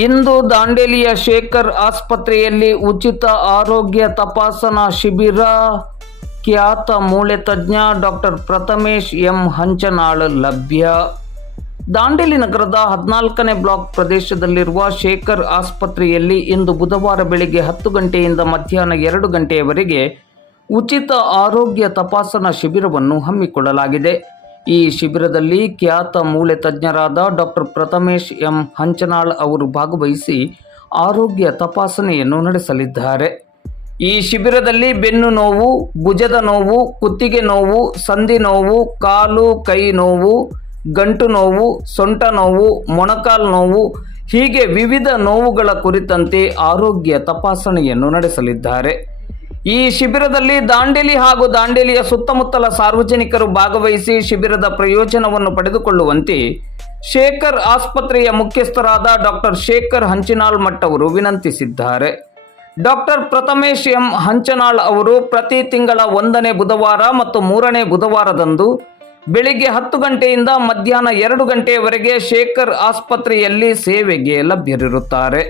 ಇಂದು ದಾಂಡೇಲಿಯ ಶೇಖರ್ ಆಸ್ಪತ್ರೆಯಲ್ಲಿ ಉಚಿತ ಆರೋಗ್ಯ ತಪಾಸಣಾ ಶಿಬಿರ. ಖ್ಯಾತ ಮೂಳೆ ತಜ್ಞ ಡಾಕ್ಟರ್ ಪ್ರಥಮೇಶ್ ಎಂ ಹಂಚನಾಳ್ ಲಭ್ಯ. ದಾಂಡೇಲಿ ನಗರದ 14ನೇ ಬ್ಲಾಕ್ ಪ್ರದೇಶದಲ್ಲಿರುವ ಶೇಖರ್ ಆಸ್ಪತ್ರೆಯಲ್ಲಿ ಇಂದು ಬುಧವಾರ ಬೆಳಿಗ್ಗೆ 10 ಗಂಟೆಯಿಂದ ಮಧ್ಯಾಹ್ನ 2 ಗಂಟೆಯವರೆಗೆ ಉಚಿತ ಆರೋಗ್ಯ ತಪಾಸಣಾ ಶಿಬಿರವನ್ನು ಹಮ್ಮಿಕೊಳ್ಳಲಾಗಿದೆ. ಈ ಶಿಬಿರದಲ್ಲಿ ಖ್ಯಾತ ಮೂಳೆ ತಜ್ಞರಾದ ಡಾಕ್ಟರ್ ಪ್ರಥಮೇಶ್ ಎಂ ಹಂಚನಾಳ್ ಅವರು ಭಾಗವಹಿಸಿ ಆರೋಗ್ಯ ತಪಾಸಣೆಯನ್ನು ನಡೆಸಲಿದ್ದಾರೆ. ಈ ಶಿಬಿರದಲ್ಲಿ ಬೆನ್ನು ನೋವು, ಭುಜದ ನೋವು, ಕುತ್ತಿಗೆ ನೋವು, ಸಂಧಿ ನೋವು, ಕಾಲು ಕೈ ನೋವು, ಗಂಟು ನೋವು, ಸೊಂಟ ನೋವು, ಮೊಣಕಾಲು ನೋವು ಹೀಗೆ ವಿವಿಧ ನೋವುಗಳ ಕುರಿತಂತೆ ಆರೋಗ್ಯ ತಪಾಸಣೆಯನ್ನು ನಡೆಸಲಿದ್ದಾರೆ. ಈ ಶಿಬಿರದಲ್ಲಿ ದಾಂಡೇಲಿ ಹಾಗೂ ದಾಂಡೇಲಿಯ ಸುತ್ತಮುತ್ತಲ ಸಾರ್ವಜನಿಕರು ಭಾಗವಹಿಸಿ ಶಿಬಿರದ ಪ್ರಯೋಜನವನ್ನು ಪಡೆದುಕೊಳ್ಳುವಂತೆ ಶೇಖರ್ ಆಸ್ಪತ್ರೆಯ ಮುಖ್ಯಸ್ಥರಾದ ಡಾಕ್ಟರ್ ಶೇಖರ್ ಹಂಚಿನಾಳ್ ಮಠ್ ಅವರು ವಿನಂತಿಸಿದ್ದಾರೆ. ಡಾಕ್ಟರ್ ಪ್ರಥಮೇಶ್ ಎಂ ಹಂಚನಾಳ್ ಅವರು ಪ್ರತಿ ತಿಂಗಳ 1ನೇ ಬುಧವಾರ ಮತ್ತು 3ನೇ ಬುಧವಾರದಂದು ಬೆಳಿಗ್ಗೆ 10 ಗಂಟೆಯಿಂದ ಮಧ್ಯಾಹ್ನ 2 ಗಂಟೆಯವರೆಗೆ ಶೇಖರ್ ಆಸ್ಪತ್ರೆಯಲ್ಲಿ ಸೇವೆಗೆ ಲಭ್ಯರಿರುತ್ತಾರೆ.